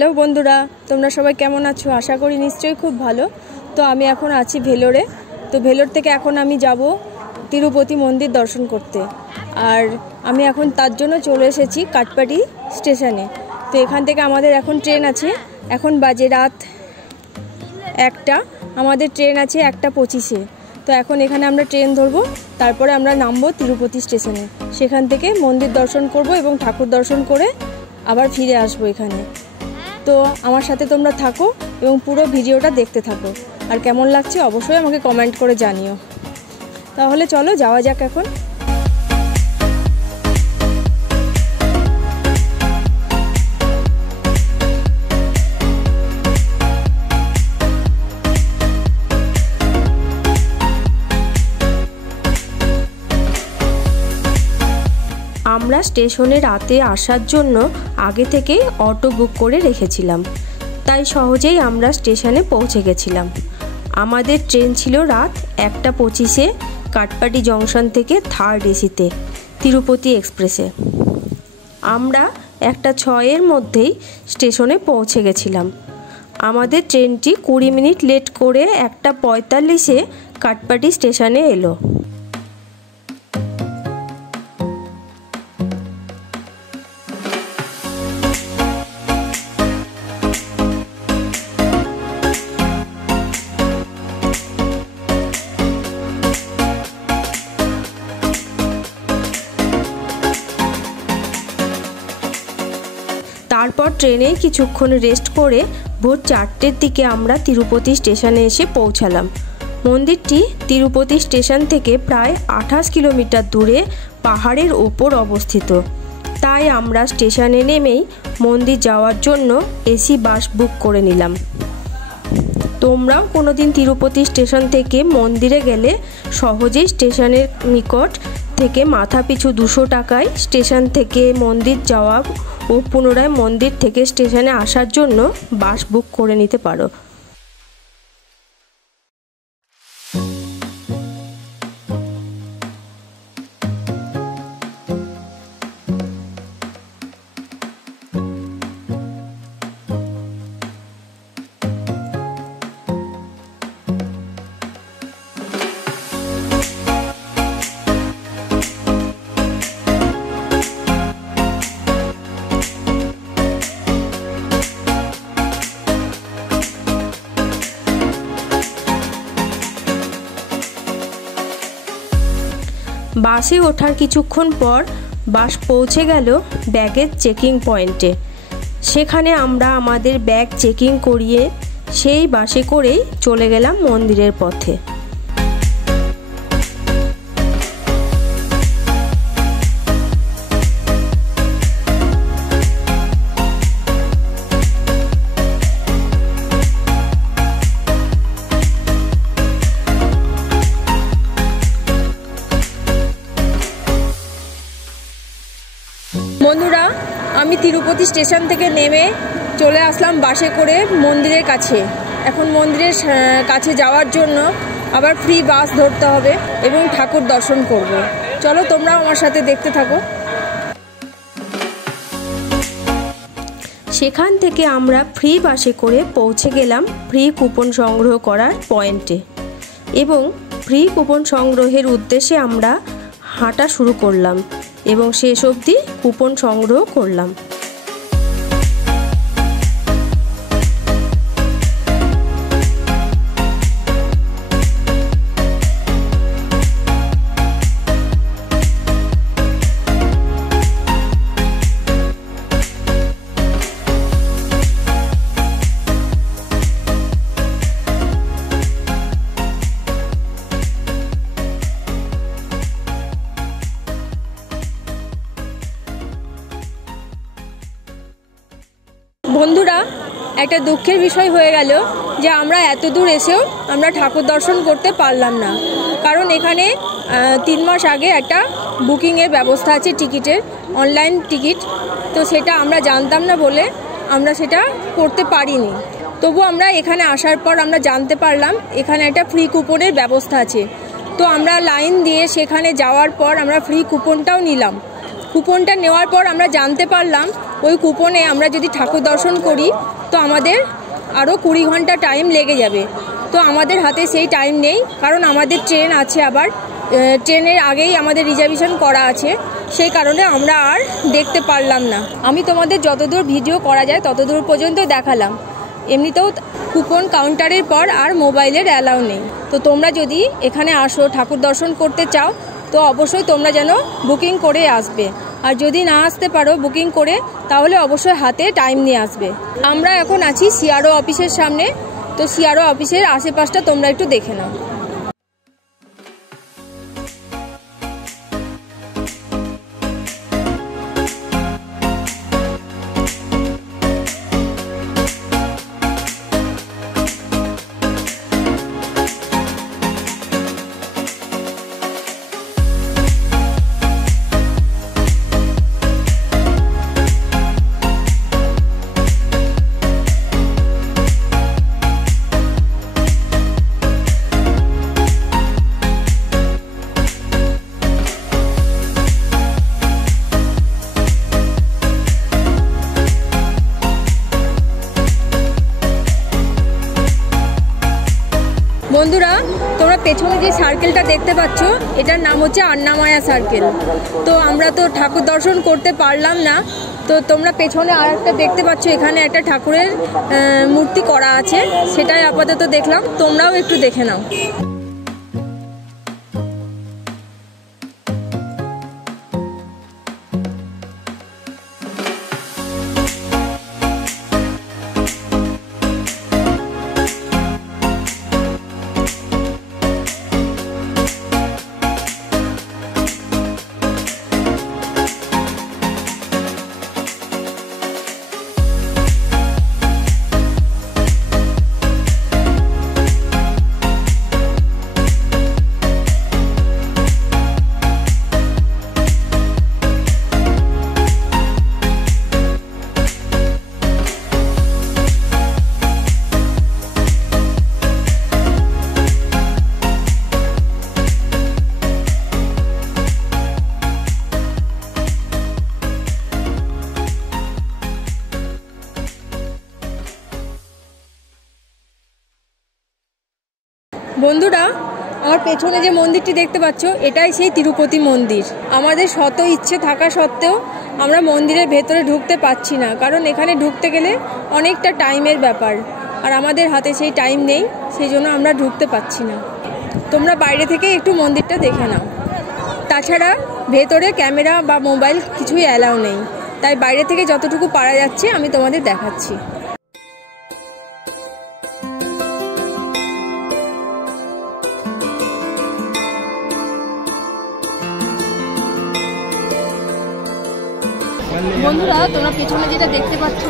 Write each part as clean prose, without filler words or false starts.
Hello বন্ধুরা, তোমরা সবাই কেমন আছো? আশা করি নিশ্চয়ই খুব ভালো। তো আমি এখন আছি ভেলোরে। তো ভেলোর থেকে এখন আমি যাব তিরুপতি মন্দির দর্শন করতে। আর আমি এখন তার জন্য চলে এসেছি কাটপাটি স্টেশনে। তো এখান থেকে আমাদের এখন ট্রেন আছে। এখন বাজে রাত 1টা, আমাদের ট্রেন আছে 1:25-এ। তো এখন এখানে আমরা ট্রেন ধরবো, তারপরে আমরা নামবো তিরুপতি স্টেশনে। সেখান থেকে মন্দির দর্শন করব এবং ঠাকুর দর্শন করে আবার ফিরে আসবো এখানে। তো আমার সাথে তোমরা থাকো এবং পুরো ভিডিওটা দেখতে থাকো। আর কেমন লাগছে অবশ্যই আমাকে কমেন্ট করে জানিও। তাহলে চলো যাওয়া যাক এখন। আমরা স্টেশনে রাতে আসার জন্য আগে থেকেই অটো বুক করে রেখেছিলাম, তাই সহজেই আমরা স্টেশনে পৌঁছে গেছিলাম। আমাদের ট্রেন ছিল রাত 1:25-এ কাটপাটি জংশন থেকে 3rd AC-তে তিরুপতি এক্সপ্রেসে। আমরা 1:06-এর মধ্যেই স্টেশনে পৌঁছে গেছিলাম। আমাদের ট্রেনটি 20 মিনিট লেট করে 1:45-এ কাটপাটি স্টেশনে এলো। তারপর ট্রেনে কিছুক্ষণ রেস্ট করে ভোর 4টের দিকে আমরা তিরুপতি স্টেশনে এসে পৌঁছালাম। মন্দিরটি তিরুপতি স্টেশন থেকে প্রায় 28 কিলোমিটার দূরে পাহাড়ের ওপর অবস্থিত। তাই আমরা স্টেশনে নেমেই মন্দির যাওয়ার জন্য এসি বাস বুক করে নিলাম। তোমরাও কোনোদিন তিরুপতি স্টেশন থেকে মন্দিরে গেলে সহজেই স্টেশনের নিকট থেকে মাথাপিছু 200 টাকায় স্টেশন থেকে মন্দির যাওয়া ও পুনরায় মন্দির থেকে স্টেশনে আসার জন্য বাস বুক করে নিতে পারো। বাসে ওঠার কিছুক্ষণ পর বাস পৌঁছে গেল ব্যাগের চেকিং পয়েন্টে। সেখানে আমরা আমাদের ব্যাগ চেকিং করিয়ে সেই বাসে করেই চলে গেলাম মন্দিরের পথে। বন্ধুরা, আমি তিরুপতি স্টেশন থেকে নেমে চলে আসলাম বাসে করে মন্দিরের কাছে। এখন মন্দিরের কাছে যাওয়ার জন্য আবার ফ্রি বাস ধরতে হবে এবং ঠাকুর দর্শন করব। চলো তোমরাও আমার সাথে দেখতে থাকো। সেখান থেকে আমরা ফ্রি বাসে করে পৌঁছে গেলাম ফ্রি কুপন সংগ্রহ করার পয়েন্টে এবং ফ্রি কুপন সংগ্রহের উদ্দেশ্যে আমরা হাঁটা শুরু করলাম এবং শেষ অবধি কুপন সংগ্রহ করলাম। বন্ধুরা, একটা দুঃখের বিষয় হয়ে গেল যে আমরা এত দূর এসেও আমরা ঠাকুর দর্শন করতে পারলাম না। কারণ এখানে 3 মাস আগে একটা বুকিংয়ের ব্যবস্থা আছে, টিকিটের অনলাইন টিকিট। তো সেটা আমরা জানতাম না বলে আমরা সেটা করতে পারিনি। তবু আমরা এখানে আসার পর আমরা জানতে পারলাম এখানে একটা ফ্রি কুপনের ব্যবস্থা আছে। তো আমরা লাইন দিয়ে সেখানে যাওয়ার পর আমরা ফ্রি কুপনটাও নিলাম। কুপনটা নেওয়ার পর আমরা জানতে পারলাম ওই কুপনে আমরা যদি ঠাকুর দর্শন করি তো আমাদের আরও 20 ঘন্টা টাইম লেগে যাবে। তো আমাদের হাতে সেই টাইম নেই, কারণ আমাদের ট্রেন আছে, আবার ট্রেনের আগেই আমাদের রিজার্ভেশন করা আছে, সেই কারণে আমরা আর দেখতে পারলাম না। আমি তোমাদের যতদূর ভিডিও করা যায় ততদূর পর্যন্ত দেখালাম। এমনিতেও কুপন কাউন্টারের পর আর মোবাইলের অ্যালাউ নেই। তো তোমরা যদি এখানে আসো ঠাকুর দর্শন করতে চাও তো অবশ্যই তোমরা যেন বুকিং করে আসবে, আর যদি না আসতে পারো বুকিং করে তাহলে অবশ্যই হাতে টাইম নিয়ে আসবে। আমরা এখন আছি সিআরও অফিসের সামনে, তো সিআরও অফিসের আশেপাশটা তোমরা একটু দেখে নাও। বন্ধুরা, তোমরা পেছনে যে সার্কেলটা দেখতে পাচ্ছ এটার নাম হচ্ছে আন্নামায়া সার্কেল। তো আমরা তো ঠাকুর দর্শন করতে পারলাম না, তো তোমরা পেছনে আর একটা দেখতে পাচ্ছ, এখানে একটা ঠাকুরের মূর্তি করা আছে, সেটাই আপাতত দেখলাম, তোমরাও একটু দেখে নাও। বন্ধুরা, আমার পেছনে যে মন্দিরটি দেখতে পাচ্ছ এটাই সেই তিরুপতি মন্দির। আমাদের শত ইচ্ছে থাকা সত্ত্বেও আমরা মন্দিরের ভেতরে ঢুকতে পারছি না, কারণ এখানে ঢুকতে গেলে অনেকটা টাইমের ব্যাপার, আর আমাদের হাতে সেই টাইম নেই, সেই জন্য আমরা ঢুকতে পারছি না। তোমরা বাইরে থেকে একটু মন্দিরটা দেখে নাও। তাছাড়া ভেতরে ক্যামেরা বা মোবাইল কিছুই অ্যালাউ নেই, তাই বাইরে থেকে যতটুকু পারা যাচ্ছে আমি তোমাদের দেখাচ্ছি। বন্ধুরা, তোমরা পেছনে যেটা দেখতে পাচ্ছ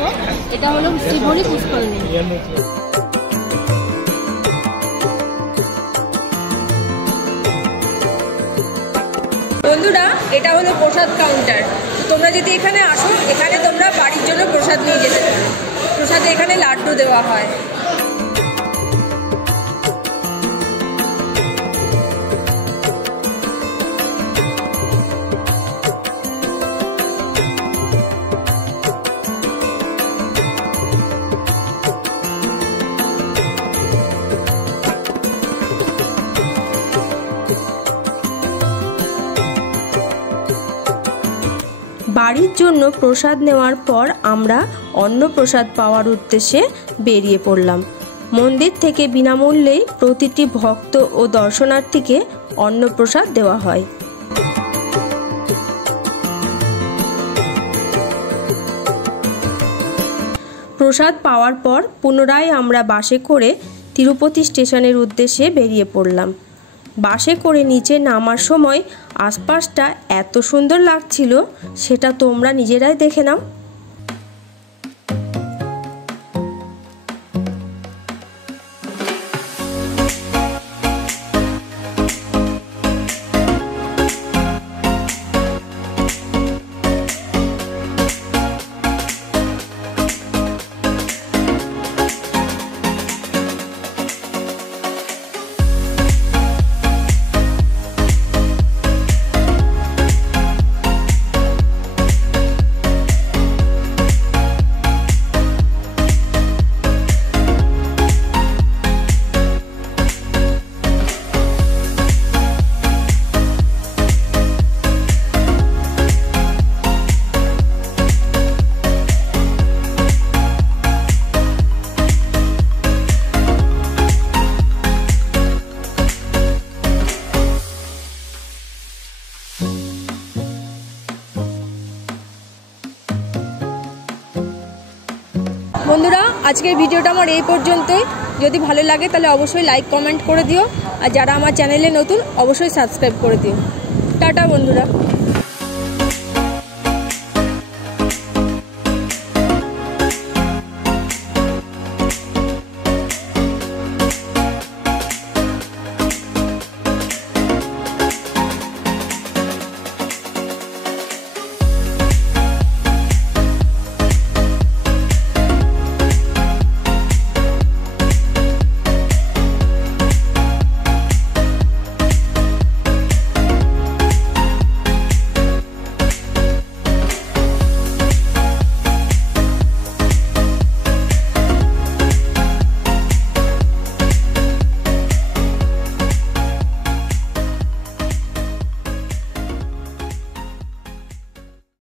এটা হলো শ্রীহরি পুষ্করিণী। বন্ধুরা, এটা হলো প্রসাদ কাউন্টার। তোমরা যদি এখানে আসো, এখানে তোমরা বাড়ির জন্য প্রসাদ নিয়ে যেতে পারো। প্রসাদে এখানে লাড্ডু দেওয়া হয়। বাড়ির জন্য প্রসাদ নেওয়ার পর আমরা অন্নপ্রসাদ পাওয়ার উদ্দেশ্যে বেরিয়ে পড়লাম। মন্দির থেকে বিনামূল্যেই প্রতিটি ভক্ত ও দর্শনার্থীকে অন্নপ্রসাদ দেওয়া হয়। প্রসাদ পাওয়ার পর পুনরায় আমরা বাসে করে তিরুপতি স্টেশনের উদ্দেশ্যে বেরিয়ে পড়লাম। বাসে করে নিচে নামার সময় আশপাশটা এত সুন্দর লাগছিল, সেটা তোমরা নিজেরাই দেখে নাও। আজকের ভিডিওটা আমার এই পর্যন্তই। যদি ভালো লাগে তাহলে অবশ্যই লাইক কমেন্ট করে দিও, আর যারা আমার চ্যানেলে নতুন অবশ্যই সাবস্ক্রাইব করে দিও। টাটা বন্ধুরা।